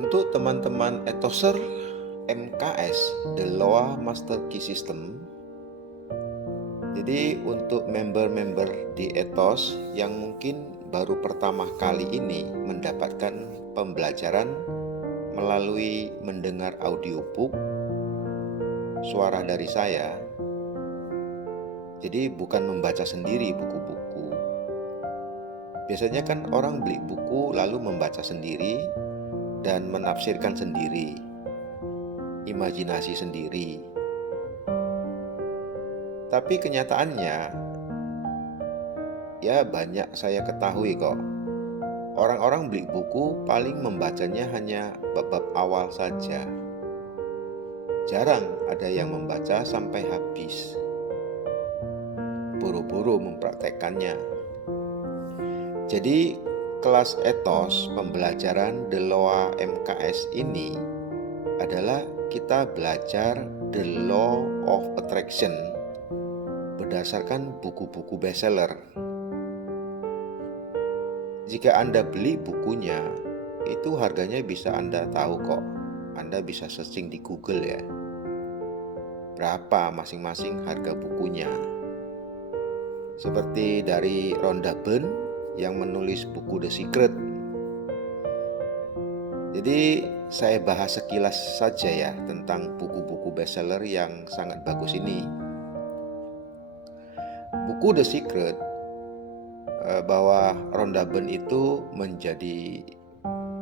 Untuk teman-teman etoser MKS, The Loa Master Key System, jadi untuk member-member di etos yang mungkin baru pertama kali ini mendapatkan pembelajaran melalui mendengar audiobook suara dari saya, jadi bukan membaca sendiri buku-buku. Biasanya kan orang beli buku lalu membaca sendiri dan menafsirkan sendiri, imajinasi sendiri. Tapi kenyataannya, ya banyak saya ketahui kok. Orang-orang beli buku paling membacanya hanya bab-bab awal saja. Jarang ada yang membaca sampai habis. Buru-buru mempraktekkannya. Jadi kelas etos pembelajaran The Loa MKS ini adalah kita belajar The Law of Attraction berdasarkan buku-buku bestseller. Jika Anda beli bukunya, itu harganya bisa Anda tahu kok. Anda bisa searching di Google ya. Berapa masing-masing harga bukunya. Seperti dari Rhonda Byrne yang menulis buku The Secret. Jadi saya bahas sekilas saja ya tentang buku-buku bestseller yang sangat bagus ini. Buku The Secret, bahwa Rhonda Byrne itu menjadi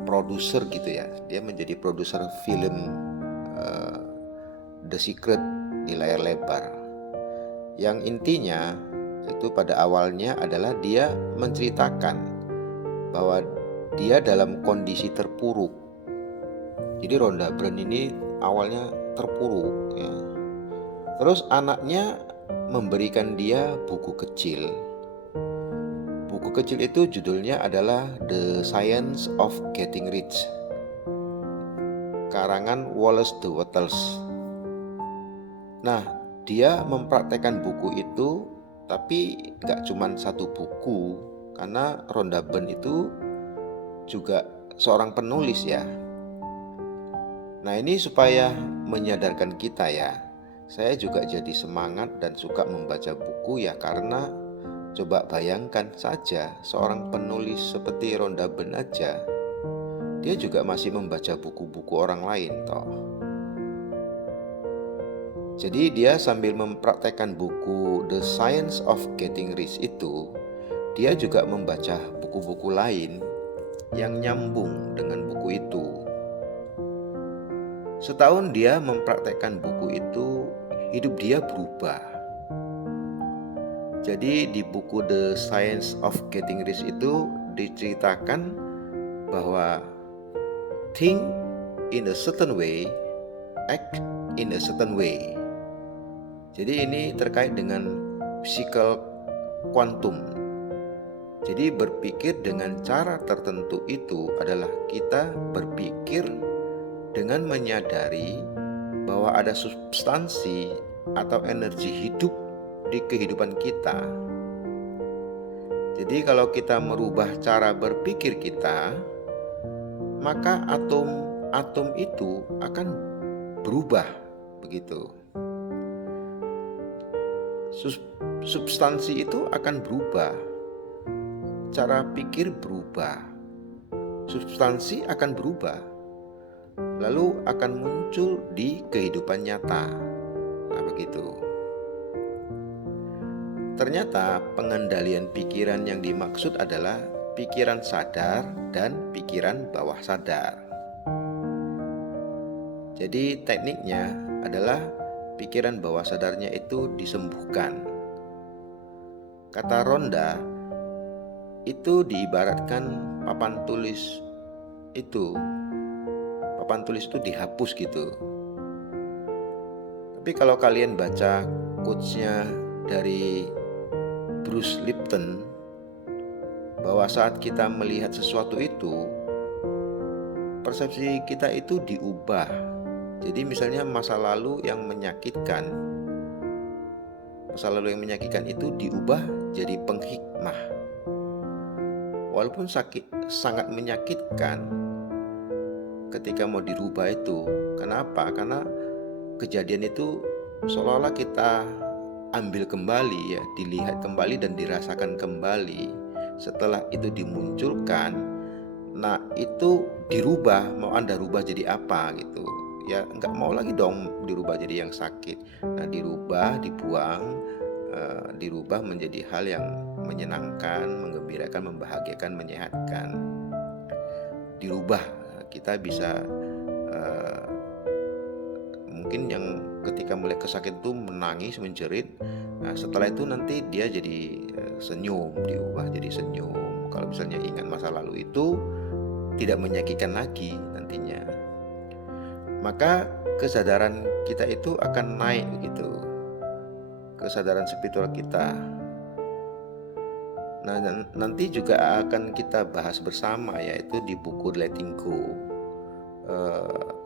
produser gitu ya. Dia menjadi produser film The Secret di layar lebar. Yang intinya itu pada awalnya adalah dia menceritakan bahwa dia dalam kondisi terpuruk. Jadi Rhonda Byrne ini awalnya terpuruk ya. Terus anaknya memberikan dia buku kecil. Buku kecil itu judulnya adalah The Science of Getting Rich, karangan Wallace de Wattles. Nah, dia mempraktekkan buku itu, tapi gak cuma satu buku, karena Rhonda Byrne itu juga seorang penulis ya. Nah, ini supaya menyadarkan kita ya. Saya juga jadi semangat dan suka membaca buku ya, karena coba bayangkan saja seorang penulis seperti Rhonda Byrne aja, dia juga masih membaca buku-buku orang lain toh. Jadi dia sambil mempraktekkan buku The Science of Getting Rich itu, dia juga membaca buku-buku lain yang nyambung dengan buku itu. Setahun dia mempraktekkan buku itu, hidup dia berubah. Jadi di buku The Science of Getting Rich itu diceritakan bahwa think in a certain way, act in a certain way. Jadi ini terkait dengan physical quantum. Jadi berpikir dengan cara tertentu itu adalah kita berpikir dengan menyadari bahwa ada substansi atau energi hidup di kehidupan kita. Jadi kalau kita merubah cara berpikir kita, maka atom-atom itu akan berubah begitu. Substansi itu akan berubah, cara pikir berubah, substansi akan berubah, lalu akan muncul di kehidupan nyata. Nah begitu. Ternyata pengendalian pikiran yang dimaksud adalah pikiran sadar dan pikiran bawah sadar. Jadi tekniknya adalah pikiran bawah sadarnya itu disembuhkan. Kata Rhonda, itu diibaratkan papan tulis itu. Papan tulis itu dihapus gitu. Tapi kalau kalian baca quotes-nya dari Bruce Lipton, bahwa saat kita melihat sesuatu itu, persepsi kita itu diubah. Jadi misalnya masa lalu yang menyakitkan itu diubah jadi penghikmah. Walaupun sangat menyakitkan, ketika mau dirubah itu. Kenapa? Karena kejadian itu seolah-olah kita ambil kembali ya, dilihat kembali dan dirasakan kembali. Setelah itu dimunculkan, nah itu dirubah, mau Anda rubah jadi apa gitu. Ya nggak mau lagi dong dirubah jadi yang sakit. Nah dirubah, dibuang, dirubah menjadi hal yang menyenangkan, menggembirakan, membahagiakan, menyehatkan. Dirubah, kita bisa mungkin yang ketika mulai kesakit itu menangis, menjerit. Nah setelah itu nanti dia jadi senyum, diubah jadi senyum. Kalau misalnya ingat masa lalu itu tidak menyakitkan lagi nantinya. Maka kesadaran kita itu akan naik begitu, kesadaran spiritual kita. Nah nanti juga akan kita bahas bersama, yaitu di buku Letting Go.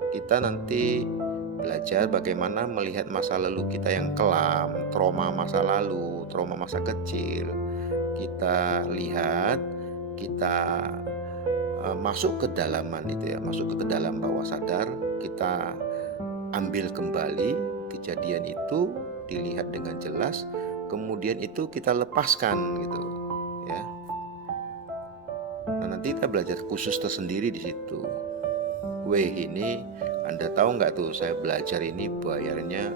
Kita nanti belajar bagaimana melihat masa lalu kita yang kelam, trauma masa lalu, trauma masa kecil. Kita lihat, kita masuk ke dalaman itu ya, masuk ke dalam bawah sadar, kita ambil kembali kejadian itu, dilihat dengan jelas, kemudian itu kita lepaskan gitu ya. Nah nanti kita belajar khusus tersendiri di situ. Ini Anda tahu nggak tuh, saya belajar ini bayarnya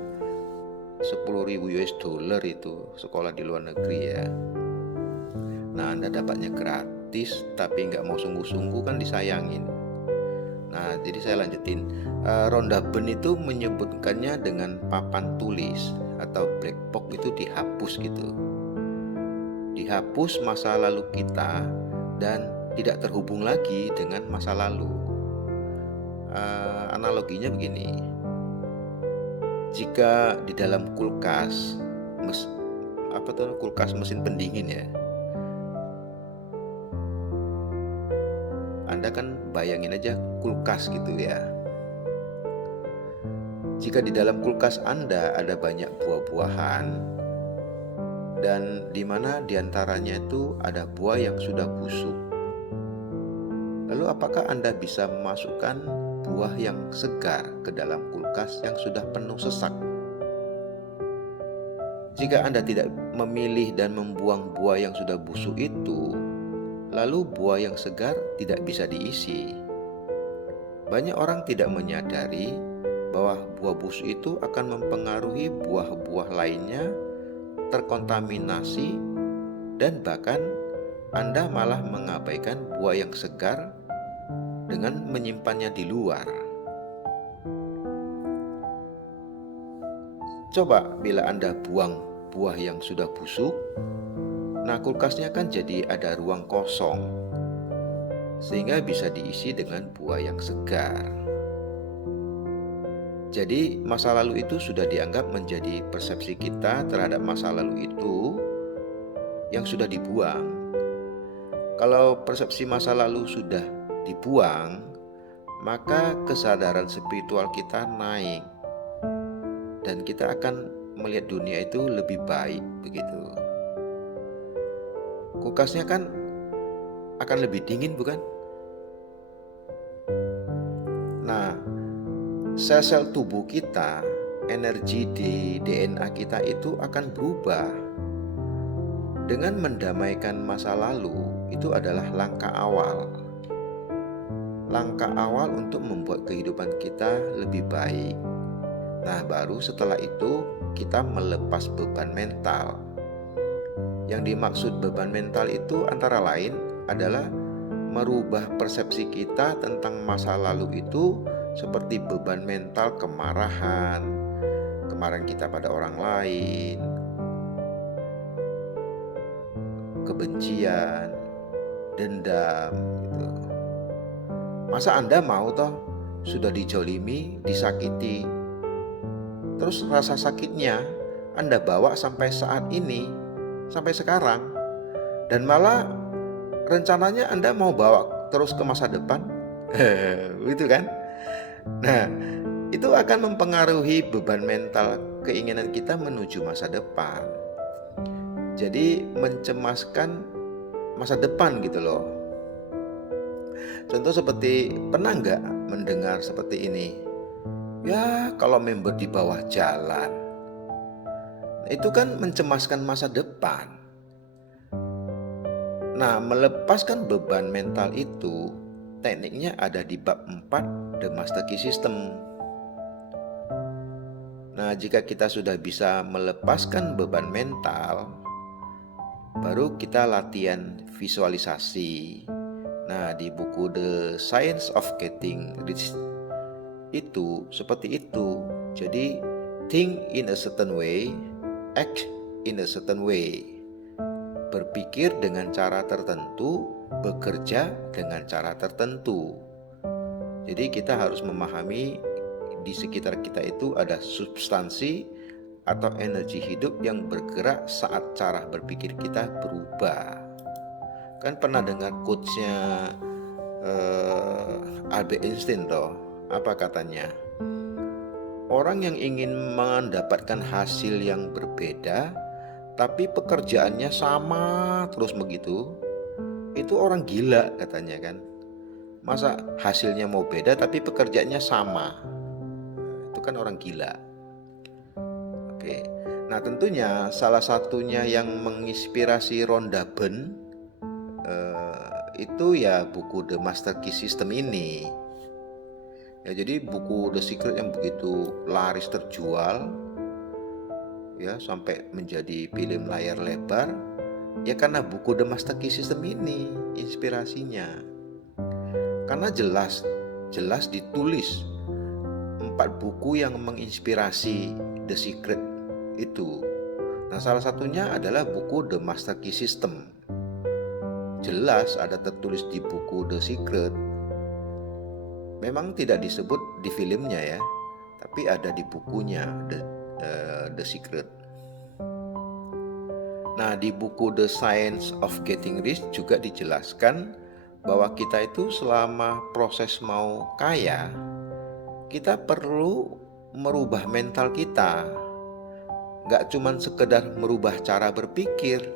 10.000 US dollar itu sekolah di luar negeri ya. Nah Anda dapatnya gratis tapi nggak mau sungguh-sungguh kan disayangin. Nah jadi saya lanjutin. Rhonda Byrne itu menyebutkannya dengan papan tulis atau black box, itu dihapus gitu. Dihapus masa lalu kita dan tidak terhubung lagi dengan masa lalu. Analoginya begini, jika di dalam kulkas, kulkas mesin pendingin ya, Anda kan bayangin aja kulkas gitu ya. Jika di dalam kulkas Anda ada banyak buah-buahan, dan di mana diantaranya itu ada buah yang sudah busuk, lalu apakah Anda bisa memasukkan buah yang segar ke dalam kulkas yang sudah penuh sesak? Jika Anda tidak memilih dan membuang buah yang sudah busuk itu, lalu buah yang segar tidak bisa diisi. Banyak orang tidak menyadari bahwa buah busuk itu akan mempengaruhi buah-buah lainnya terkontaminasi, dan bahkan Anda malah mengabaikan buah yang segar dengan menyimpannya di luar. Coba bila Anda buang buah yang sudah busuk, nah kulkasnya kan jadi ada ruang kosong, sehingga bisa diisi dengan buah yang segar. Jadi masa lalu itu sudah dianggap menjadi persepsi kita terhadap masa lalu itu yang sudah dibuang. Kalau persepsi masa lalu sudah dibuang, maka kesadaran spiritual kita naik dan kita akan melihat dunia itu lebih baik begitu. Kulkasnya kan akan lebih dingin, bukan? Nah, sel-sel tubuh kita, energi di DNA kita itu akan berubah. Dengan mendamaikan masa lalu, itu adalah langkah awal. Langkah awal untuk membuat kehidupan kita lebih baik. Nah, baru setelah itu kita melepas beban mental. Yang dimaksud beban mental itu antara lain adalah merubah persepsi kita tentang masa lalu itu, seperti beban mental kemarahan kita pada orang lain, kebencian, dendam gitu. Masa Anda mau toh sudah dijolimi, disakiti, terus rasa sakitnya Anda bawa sampai saat ini, sampai sekarang, dan malah rencananya Anda mau bawa terus ke masa depan? Gitu kan? Nah, itu akan mempengaruhi beban mental keinginan kita menuju masa depan. Jadi mencemaskan masa depan gitu loh. Contoh seperti, pernah nggak mendengar seperti ini? Ya, kalau member di bawah jalan, itu kan mencemaskan masa depan. Nah, melepaskan beban mental itu, tekniknya ada di bab 4 The Master Key System. Nah, jika kita sudah bisa melepaskan beban mental, baru kita latihan visualisasi. Nah, di buku The Science of Getting Rich itu seperti itu. Jadi, think in a certain way, act in a certain way. Berpikir dengan cara tertentu, bekerja dengan cara tertentu. Jadi kita harus memahami di sekitar kita itu ada substansi atau energi hidup yang bergerak saat cara berpikir kita berubah. Kan pernah dengar quotes-nya Albert Einstein toh? Apa katanya? Orang yang ingin mendapatkan hasil yang berbeda tapi pekerjaannya sama terus begitu, itu orang gila katanya kan. Masa hasilnya mau beda tapi pekerjaannya sama? Itu kan orang gila. Oke. Nah, tentunya salah satunya yang menginspirasi Rhonda Byrne itu ya buku The Master Key System ini. Ya, jadi buku The Secret yang begitu laris terjual ya sampai menjadi film layar lebar ya karena buku The Master Key System ini inspirasinya. Karena jelas ditulis 4 buku yang menginspirasi The Secret itu. Nah, salah satunya adalah buku The Master Key System. Jelas ada tertulis di buku The Secret. Memang tidak disebut di filmnya ya, tapi ada di bukunya The Secret. Nah, di buku The Science of Getting Rich juga dijelaskan bahwa kita itu selama proses mau kaya, kita perlu merubah mental kita. Gak cuman sekedar merubah cara berpikir,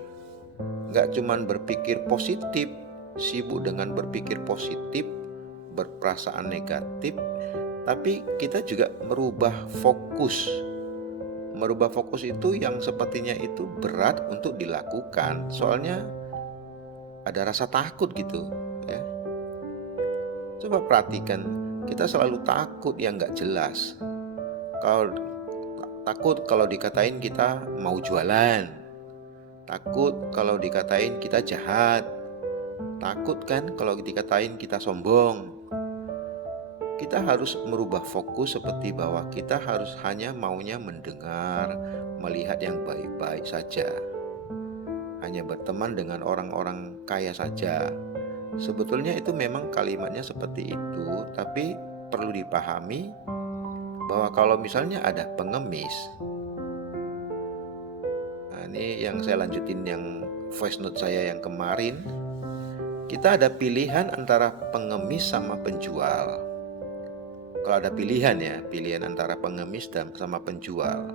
gak cuman berpikir positif, sibuk dengan berpikir positif, berperasaan negatif, tapi kita juga merubah fokus. Merubah fokus itu yang sepertinya itu berat untuk dilakukan, soalnya ada rasa takut gitu ya. Coba perhatikan, kita selalu takut yang gak jelas. Takut kalau dikatain kita mau jualan, takut kalau dikatain kita jahat, takut kan kalau dikatain kita sombong. Kita harus merubah fokus seperti bahwa kita harus hanya maunya mendengar, melihat yang baik-baik saja. Hanya berteman dengan orang-orang kaya saja. Sebetulnya itu memang kalimatnya seperti itu, tapi perlu dipahami bahwa kalau misalnya ada pengemis, nah ini yang saya lanjutin yang voice note saya yang kemarin, kita ada pilihan antara pengemis sama penjual. Kalau ada pilihan ya, pilihan antara pengemis dan sama penjual.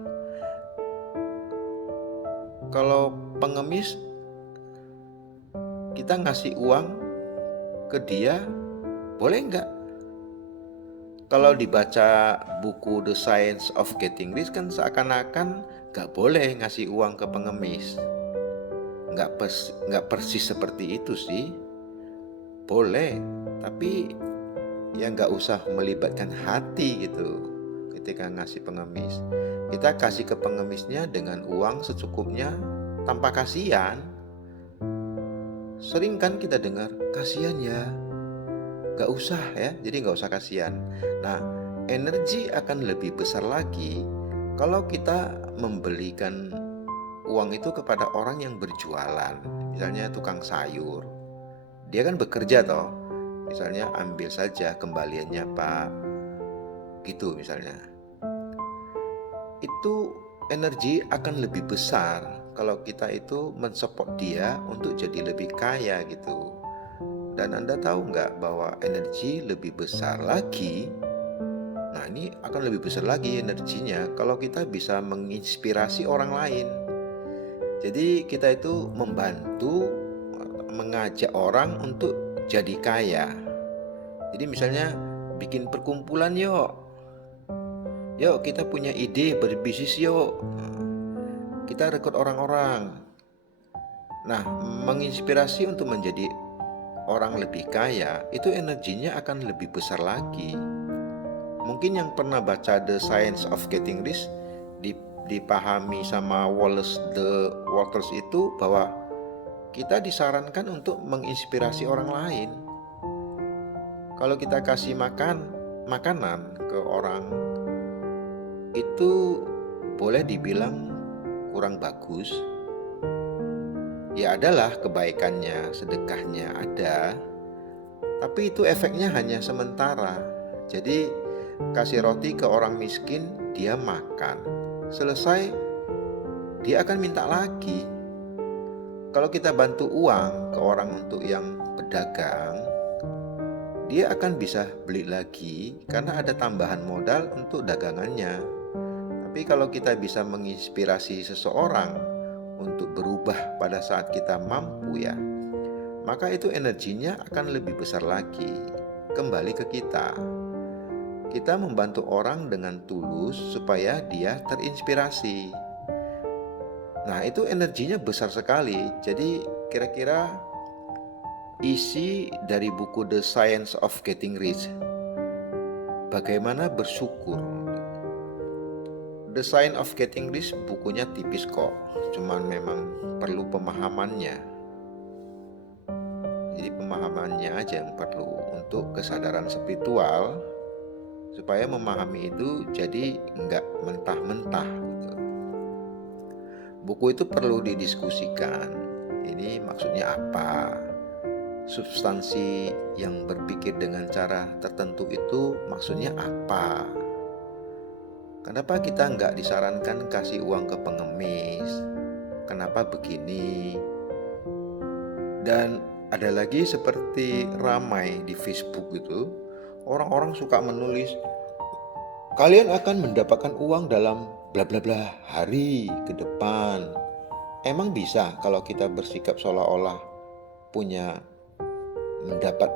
Kalau pengemis, kita ngasih uang ke dia, boleh nggak? Kalau dibaca buku The Science of Getting Rich kan seakan-akan nggak boleh ngasih uang ke pengemis. Nggak persis seperti itu sih. Boleh, tapi ya nggak usah melibatkan hati gitu ketika ngasih pengemis. Kita kasih ke pengemisnya dengan uang secukupnya tanpa kasihan. Sering kan kita dengar, kasihan ya, nggak usah ya, jadi nggak usah kasihan. Nah, energi akan lebih besar lagi kalau kita membelikan uang itu kepada orang yang berjualan. Misalnya tukang sayur, dia kan bekerja toh. Misalnya ambil saja kembaliannya Pak, gitu misalnya. Itu energi akan lebih besar kalau kita itu mensupport dia untuk jadi lebih kaya gitu. Dan Anda tahu nggak bahwa energi lebih besar lagi, nah ini akan lebih besar lagi energinya kalau kita bisa menginspirasi orang lain. Jadi kita itu membantu, mengajak orang untuk jadi kaya. Jadi misalnya bikin perkumpulan yuk kita punya ide berbisnis yuk, kita rekrut orang-orang. Nah, menginspirasi untuk menjadi orang lebih kaya, itu energinya akan lebih besar lagi. Mungkin yang pernah baca The Science of Getting Rich, dipahami sama Wallace the Waters itu bahwa kita disarankan untuk menginspirasi orang lain. Kalau kita kasih makanan ke orang, itu boleh dibilang kurang bagus. Ya adalah kebaikannya, sedekahnya ada, tapi itu efeknya hanya sementara. Jadi kasih roti ke orang miskin, dia makan, selesai dia akan minta lagi. Kalau kita bantu uang ke orang untuk yang pedagang, dia akan bisa beli lagi karena ada tambahan modal untuk dagangannya. Tapi kalau kita bisa menginspirasi seseorang untuk berubah pada saat kita mampu ya, maka itu energinya akan lebih besar lagi kembali ke kita. Kita membantu orang dengan tulus supaya dia terinspirasi. Nah, itu energinya besar sekali. Jadi kira-kira isi dari buku The Science of Getting Rich, bagaimana bersyukur. The Science of Getting Rich bukunya tipis kok, cuman memang perlu pemahamannya. Jadi pemahamannya aja yang perlu untuk kesadaran spiritual, supaya memahami itu jadi enggak mentah-mentah gitu. Buku itu perlu didiskusikan. Ini maksudnya apa? Substansi yang berpikir dengan cara tertentu itu maksudnya apa? Kenapa kita nggak disarankan kasih uang ke pengemis? Kenapa begini? Dan ada lagi seperti ramai di Facebook gitu, orang-orang suka menulis, kalian akan mendapatkan uang dalam bla bla bla hari ke depan. Emang bisa kalau kita bersikap seolah-olah punya mendapat,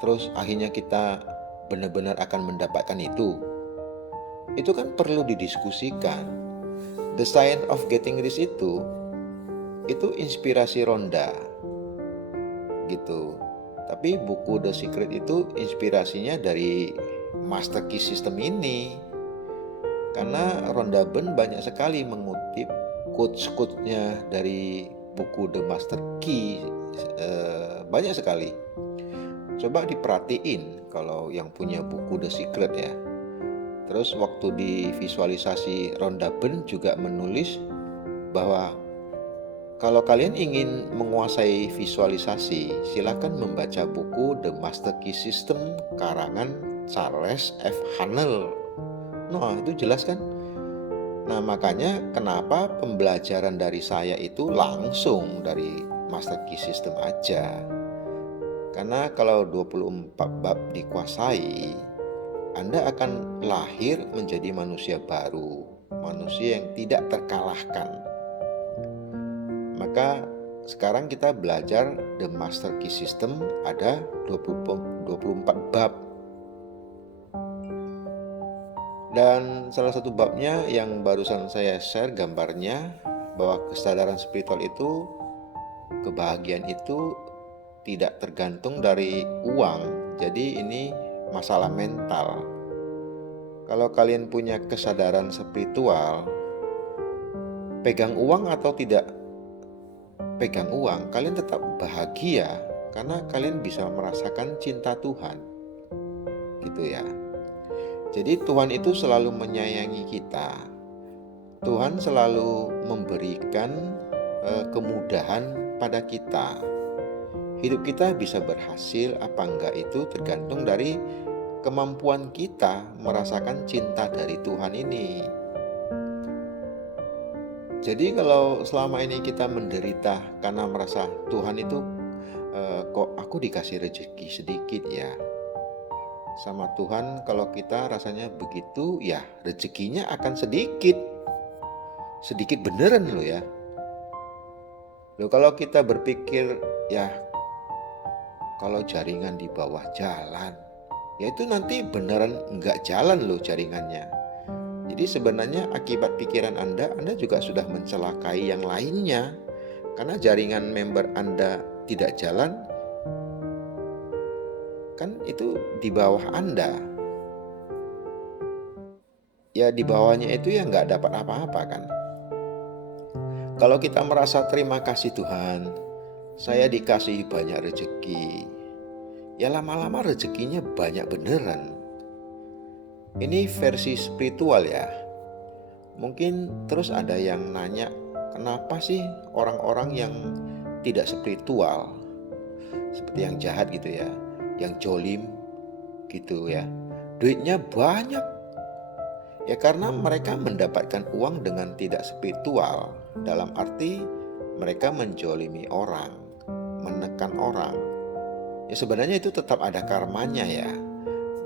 terus akhirnya kita benar-benar akan mendapatkan itu? Itu kan perlu didiskusikan. The Science of Getting Rich itu inspirasi Rhonda gitu. Tapi buku The Secret itu inspirasinya dari Master Key System ini. Karena Rhonda Byrne banyak sekali mengutip quotes-quotes-nya dari buku The Master Key, banyak sekali. Coba diperhatiin kalau yang punya buku The Secret ya. Terus waktu di visualisasi Rhonda Byrne juga menulis bahwa kalau kalian ingin menguasai visualisasi, silakan membaca buku The Master Key System karangan Charles F. Haanel. Nah, itu jelas kan? Nah, makanya kenapa pembelajaran dari saya itu langsung dari Master Key System aja. Karena kalau 24 bab dikuasai, Anda akan lahir menjadi manusia baru, manusia yang tidak terkalahkan. Maka sekarang kita belajar The Master Key System, ada 24 bab. Dan salah satu babnya yang barusan saya share gambarnya, bahwa kesadaran spiritual itu, kebahagiaan itu tidak tergantung dari uang. Jadi ini masalah mental. Kalau kalian punya kesadaran spiritual, pegang uang atau tidak pegang uang, kalian tetap bahagia karena kalian bisa merasakan cinta Tuhan. Gitu ya. Jadi Tuhan itu selalu menyayangi kita. Tuhan selalu memberikan kemudahan pada kita. Hidup kita bisa berhasil apa enggak itu tergantung dari kemampuan kita merasakan cinta dari Tuhan ini. Jadi kalau selama ini kita menderita karena merasa Tuhan itu kok aku dikasih rezeki sedikit ya. Sama Tuhan kalau kita rasanya begitu ya, rezekinya akan sedikit. Sedikit beneran loh ya. Loh kalau kita berpikir ya, kalau jaringan di bawah jalan, ya itu nanti beneran nggak jalan loh jaringannya. Jadi sebenarnya akibat pikiran Anda juga sudah mencelakai yang lainnya. Karena jaringan member Anda tidak jalan, kan itu di bawah Anda. Ya di bawahnya itu ya nggak dapat apa-apa kan. Kalau kita merasa terima kasih Tuhan, saya dikasih banyak rezeki, ya lama-lama rezekinya banyak beneran. Ini versi spiritual ya. Mungkin terus ada yang nanya, kenapa sih orang-orang yang tidak spiritual, seperti yang jahat gitu ya, yang jolim gitu ya, duitnya banyak? Ya karena mereka mendapatkan uang dengan tidak spiritual, dalam arti mereka menjolimi orang, menekan orang. Ya sebenarnya itu tetap ada karmanya ya.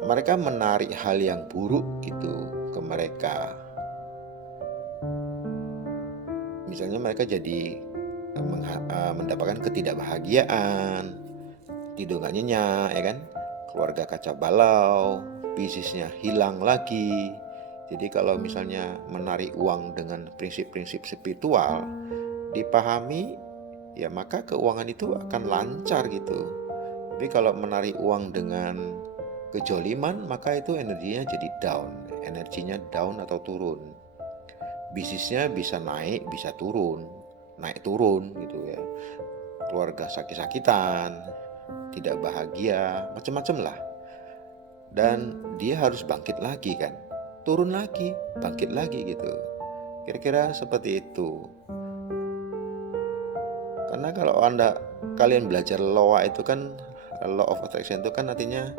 Mereka menarik hal yang buruk gitu ke mereka. Misalnya mereka jadi mendapatkan ketidakbahagiaan, tidur gak nyenyak ya kan, keluarga kacau balau, bisnisnya hilang lagi. Jadi kalau misalnya menarik uang dengan prinsip-prinsip spiritual dipahami, ya maka keuangan itu akan lancar gitu. Tapi kalau menarik uang dengan kejoliman, maka itu energinya jadi down, energinya down atau turun. Bisnisnya bisa naik, bisa turun, naik turun gitu ya. Keluarga sakit-sakitan, tidak bahagia, macam-macam lah. Dan dia harus bangkit lagi kan, turun lagi, bangkit lagi gitu. Kira-kira seperti itu. Karena kalau kalian belajar law itu kan, law of attraction itu kan artinya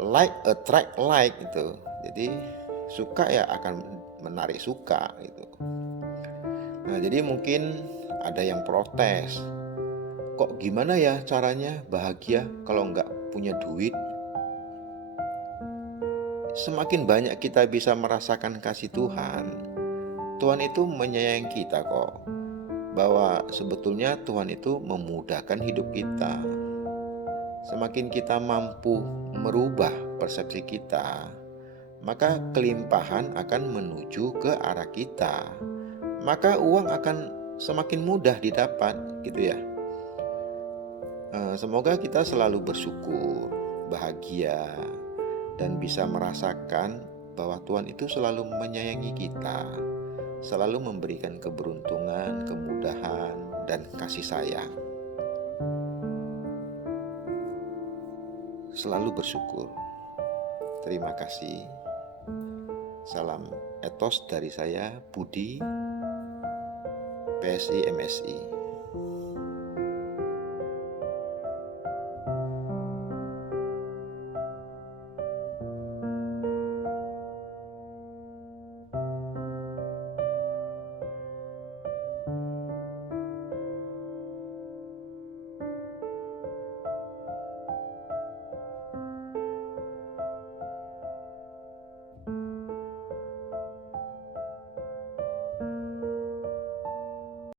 like attract like gitu. Jadi suka ya akan menarik suka gitu. Nah jadi mungkin ada yang protes, kok gimana ya caranya bahagia kalau nggak punya duit? Semakin banyak kita bisa merasakan kasih Tuhan, Tuhan itu menyayangi kita kok. Bahwa sebetulnya Tuhan itu memudahkan hidup kita. Semakin kita mampu merubah persepsi kita, maka kelimpahan akan menuju ke arah kita. Maka uang akan semakin mudah didapat gitu ya. Semoga kita selalu bersyukur, bahagia, dan bisa merasakan bahwa Tuhan itu selalu menyayangi kita, selalu memberikan keberuntungan, kemudahan, dan kasih sayang. Selalu bersyukur. Terima kasih. Salam etos dari saya, Budi, PSI MSI.